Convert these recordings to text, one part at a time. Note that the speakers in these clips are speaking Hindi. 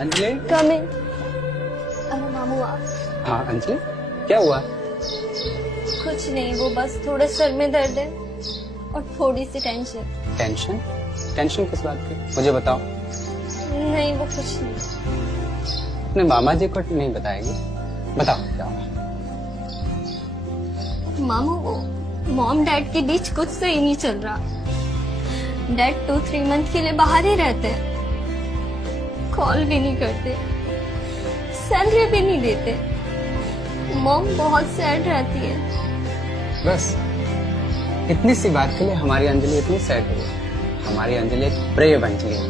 अंजलि। कमिंग। अरे मामू आप। हाँ अंजलि, क्या हुआ? कुछ नहीं, वो बस थोड़ा सर में दर्द है और थोड़ी सी टेंशन। टेंशन? टेंशन किस बात की, मुझे बताओ। नहीं वो कुछ नहीं। अपने मामा जी को नहीं बताएगी? बताओ क्या हुआ? मामू वो मॉम डैड के बीच कुछ सही नहीं चल रहा। डैड 2-3 मंथ के लिए बाहर ही रहते हैं, कॉल भी नहीं करते, सैलरी भी नहीं देते। मॉम बहुत सैड रहती है। बस इतनी सी बात के लिए हमारी अंजलि इतनी सैड हुई? हमारी अंजलि एक ब्रेव अंजलि है,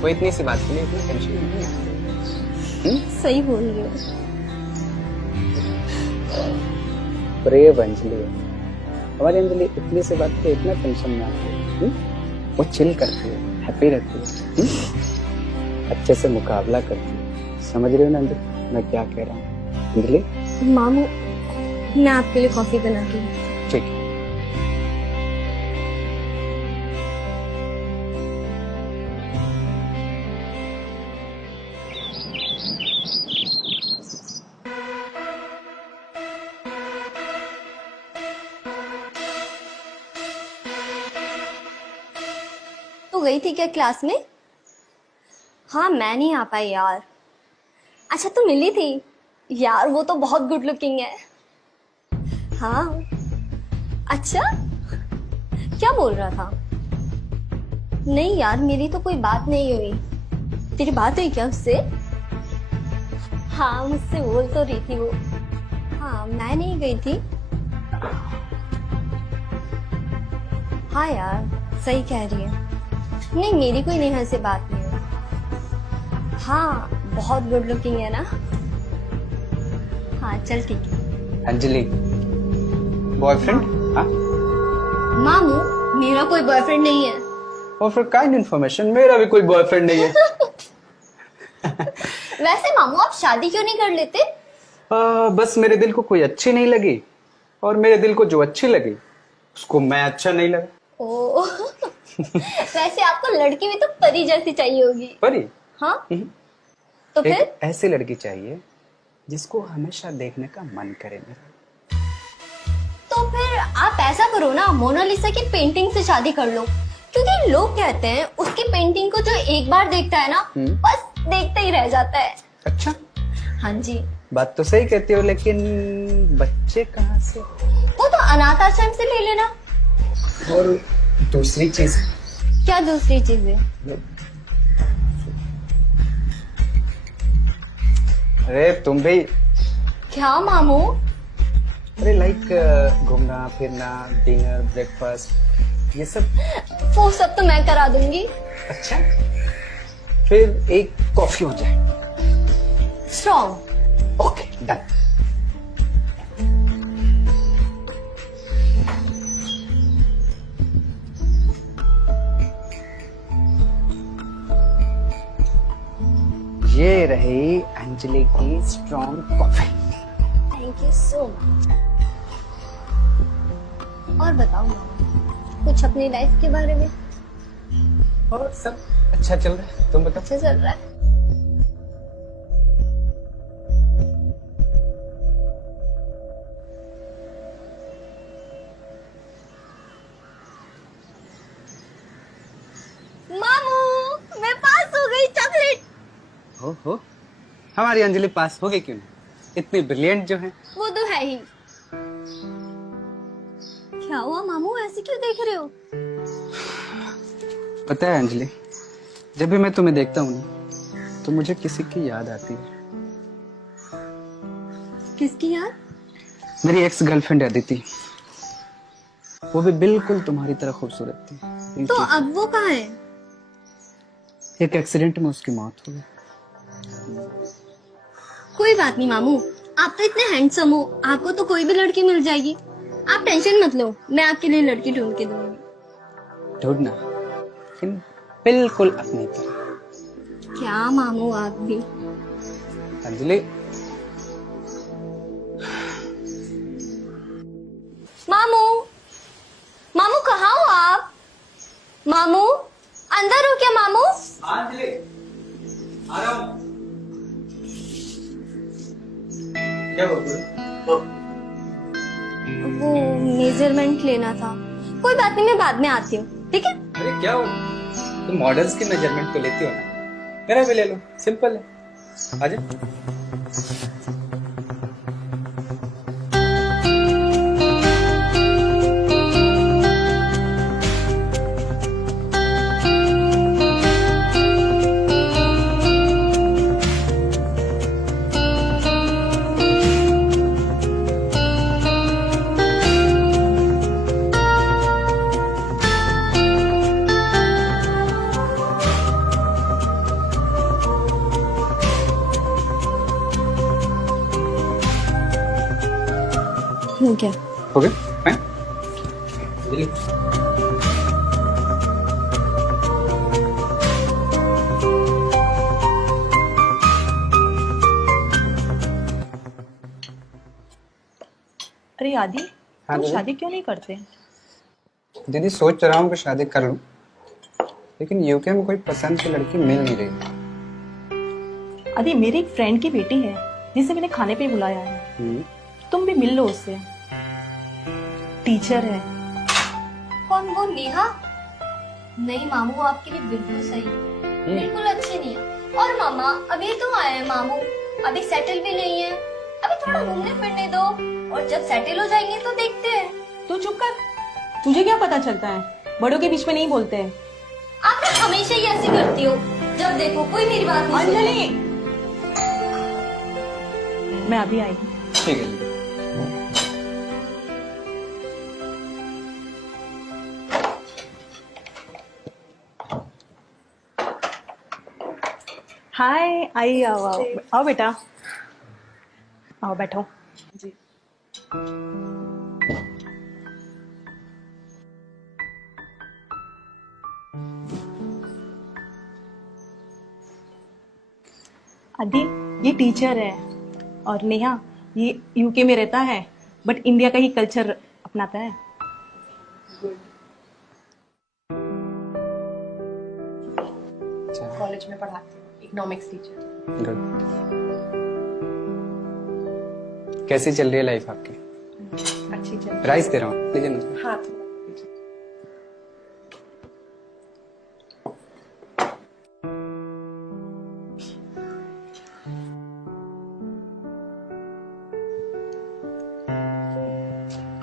वो इतनी सी बात के लिए इतनी टेंशन नहीं है। सही बोल रहे हो। ब्रेव अंजलि है हमारी अंजलि, इतनी सी बात पे इतना टेंशन में आती है। वो चिल करती है, हैप्पी रहती है, अच्छे से मुकाबला करती है। समझ रहे हो ना अंजलि मैं क्या कह रहा हूँ? अंजलि मामू मैं आपके लिए कॉफी बना के ठीक है। तो गई थी क्या क्लास में? हाँ मैं नहीं आ पाई यार। अच्छा तू मिली थी यार, वो तो बहुत गुड लुकिंग है। हाँ अच्छा क्या बोल रहा था? नहीं यार मेरी तो कोई बात नहीं हुई। तेरी बात हुई क्या उससे? हाँ मुझसे बोल तो रही थी वो। हाँ मैं नहीं गई थी। हाँ यार सही कह रही है। नहीं मेरी कोई नेहा से बात नहीं हुई। हाँ बहुत गुड लुकिंग है ना। हाँ चल ठीक है। अंजलि बॉयफ्रेंड? हाँ मामू मेरा कोई बॉयफ्रेंड नहीं है। और फिर काइंड इन्फॉर्मेशन, मेरा भी कोई बॉयफ्रेंड नहीं है। वैसे मामू आप शादी क्यों नहीं कर लेते? बस मेरे दिल को कोई अच्छी नहीं लगी, और मेरे दिल को जो अच्छी लगी उसको मैं अच्छा नहीं लगा। ओ वैसे आपको लड़की भी तो परी जैसी चाहिए होगी। परी? हाँ तो फिर? एक ऐसी लड़की चाहिए जिसको हमेशा देखने का मन करे मेरा। तो फिर आप ऐसा करो ना, मोनालिसा की पेंटिंग से शादी कर लो। क्योंकि लोग कहते हैं उसकी पेंटिंग को जो एक बार देखता है ना बस देखता ही रह जाता है। अच्छा हाँ जी बात तो सही कहती हो, लेकिन बच्चे कहाँ से? वो तो अनाथ आश्रम से ले लेना। और दूसरी चीज? क्या दूसरी चीज है? अरे तुम भी। क्या मामू? अरे लाइक घूमना फिरना, डिनर ब्रेकफास्ट, ये सब। वो सब तो मैं करा दूंगी। अच्छा फिर एक कॉफी हो जाए। स्ट्रॉन्ग। Okay done. ये रही अंजलि की strong coffee. Thank you so much. और बताओ मामा कुछ अपनी लाइफ के बारे में। और सब अच्छा चल रहा है, तुम बताओ। अच्छा चल रहा है। मामू मैं पास हो गई चॉकलेट। हो हमारी अंजलि पास हो गई क्यों नहीं? इतनी ब्रिलियंट जो है। वो तो है ही। क्या हुआ मामू, ऐसे क्यों देख रहे हो? पता है अंजलि, जब भी मैं तुम्हें देखता हूँ ना तो मुझे किसी की याद आती है। किसकी याद? मेरी एक्स गर्लफ्रेंड अदिति, वो भी बिल्कुल तुम्हारी तरह खूबसूरत थी। तो अब वो कहाँ है? एक एक्सीडेंट में उसकी मौत हो गई। कोई बात नहीं मामू, आप तो इतने हैंडसम हो, आपको तो कोई भी लड़की मिल जाएगी। आप टेंशन मत लो, मैं आपके लिए लड़की ढूंढ के दूंगी। ढूंढना, लेकिन बिल्कुल अपनी तरह। क्या मामू आप भी। अंजलि मामू, मामू कहाँ हो आप? मामू अंदर हो क्या मामू? अंजलि आ रहा हूँ। क्या बोल? वो मेजरमेंट लेना था। कोई बात नहीं, मैं बाद में आती हूँ, ठीक है? अरे क्या हो, तुम मॉडल्स की मेजरमेंट तो लेती हो ना, मेरा भी ले लो, सिंपल है। आजा। हो गया। हो गया? हैं? जल्दी। अरे आदि, हाँ, तुम दीदी? शादी क्यों नहीं करते? दीदी सोच रहा हूँ कि शादी कर लूं, लेकिन यूके में कोई पसंद की लड़की मिल नहीं रही। आदि, मेरी एक फ्रेंड की बेटी है जिसे मैंने खाने पे बुलाया है, तुम भी मिल लो उससे। टीचर है। कौन? वो नेहा? नहीं मामू, वो आपके लिए बिल्कुल सही है। बिल्कुल अच्छी नहीं है। और मामा अभी तो आए हैं मामू, अभी सेटल भी नहीं है। अभी थोड़ा घूमने फिरने दो, और जब सेटल हो जाएंगे तो देखते हैं। तू चुप कर, तुझे क्या पता चलता है, बड़ों के बीच में नहीं बोलते हैं। आप तो हमेशा ही ऐसी करती हो, जब देखो कोई मेरी बात नहीं सुनता। अंजलि, मैं अभी आई हूँ। ठीक है जी। हाय, आई आओ आओ आओ बेटा, आओ बैठो। जी। आदि, ये टीचर है, और नेहा ये यूके में रहता है, बट इंडिया का ही कल्चर अपनाता है। कॉलेज में पढ़ाती हूँ, इकोनॉमिक्स टीचर। गुड। कैसी चल रही है लाइफ आपकी? अच्छी चल। राइस दे रहा हूँ, लीजिए ना। हाँ,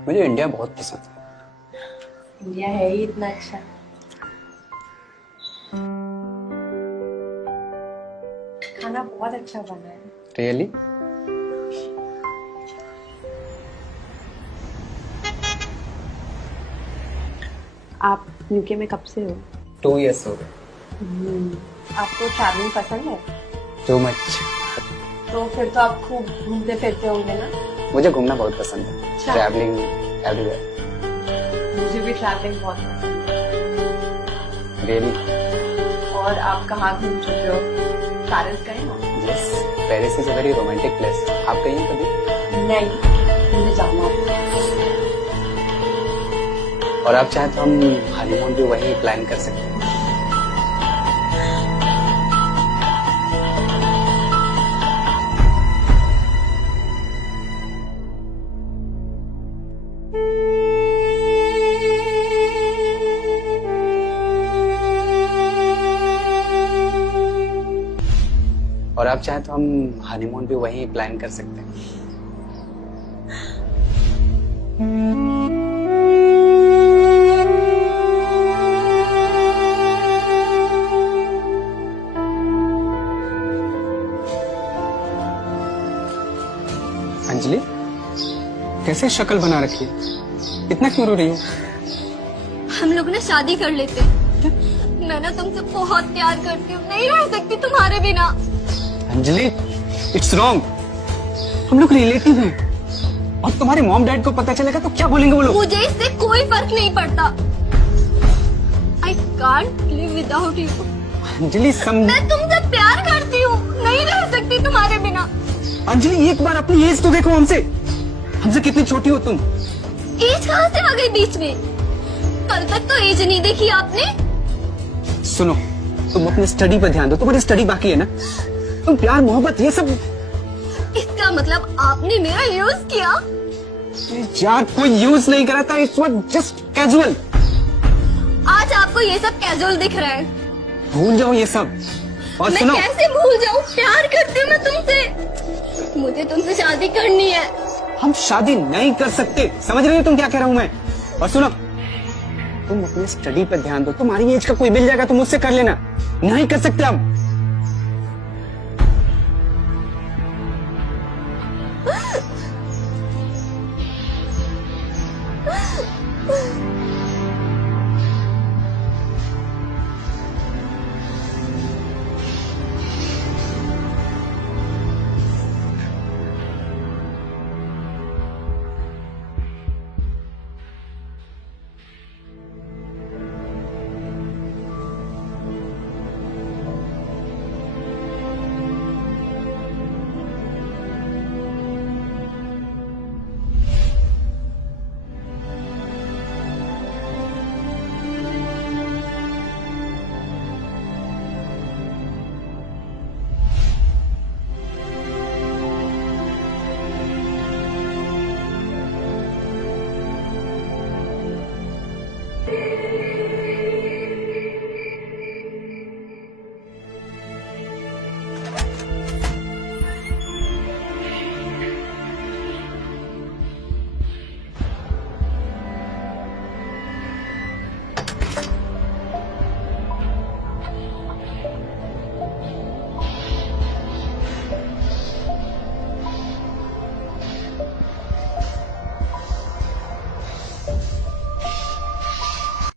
मुझे इंडिया बहुत पसंद है। इंडिया है ही इतना अच्छा। खाना बहुत अच्छा बना है। रियली? आप यूके में कब से हो? 2 years हो गए। आपको ट्रैवलिंग पसंद है? Too much. तो फिर तो आप खूब घूमते फिरते होंगे ना? मुझे घूमना बहुत पसंद है, अच्छा। Travelling everywhere. मुझे भी ट्रैवलिंग बहुत पसंद रियली? है। और आप कहाँ घूम चुके हो? पेरिस गए हो? Yes, Paris is a very romantic place. आप गई हैं कभी? नहीं, मुझे जाना है। और आप चाहे तो हम हनीमून भी वहीं प्लान कर सकते हैं। और आप चाहे तो हम हनीमून भी वहीं प्लान कर सकते हैं। अंजलि, कैसे शक्ल बना रखी है? इतना क्यों रो रही हो? हम लोग ना शादी कर लेते हैं। मैं ना तुमसे बहुत प्यार करती हूँ, नहीं रह सकती तुम्हारे बिना। Anjali, it's wrong. हम लोग रिलेटिव हैं, और तुम्हारे मॉम डैड को पता चलेगा तो क्या बोलेंगे वो लोग? मुझे इससे कोई फर्क नहीं पड़ता। I can't live without you. Anjali मैं तुमसे प्यार करती हूँ, नहीं रह सकती तुम्हारे बिना। अंजलि, एक बार अपनी एज तो देखो हमसे। हमसे कितनी छोटी हो तुम? एज कहाँ से आ गई बीच में? कल तक तो एज नहीं देखी आपने। सुनो, तुम अपने स्टडी पर ध्यान दो, तुम्हारी स्टडी बाकी है ना। तुम प्यार मोहब्बत ये सब इस इसका मतलब आपने मेरा यूज किया? यार कोई यूज नहीं करा था, इट्स वाज जस्ट कैजुअल। आज आपको ये सब कैजुअल दिख रहा है। भूल जाओ ये सब और मैं सुनो। कैसे भूल जाऊं? प्यार करती हूँ मैं तुमसे, मुझे तुमसे शादी करनी है। हम शादी नहीं कर सकते, समझ रही हो तुम क्या कह रहा हूँ मैं? और सुनो, तुम अपने स्टडी पे ध्यान दो, तुम्हारी एज का कोई मिल जाएगा तो मुझसे कर लेना, नहीं कर सकते हम।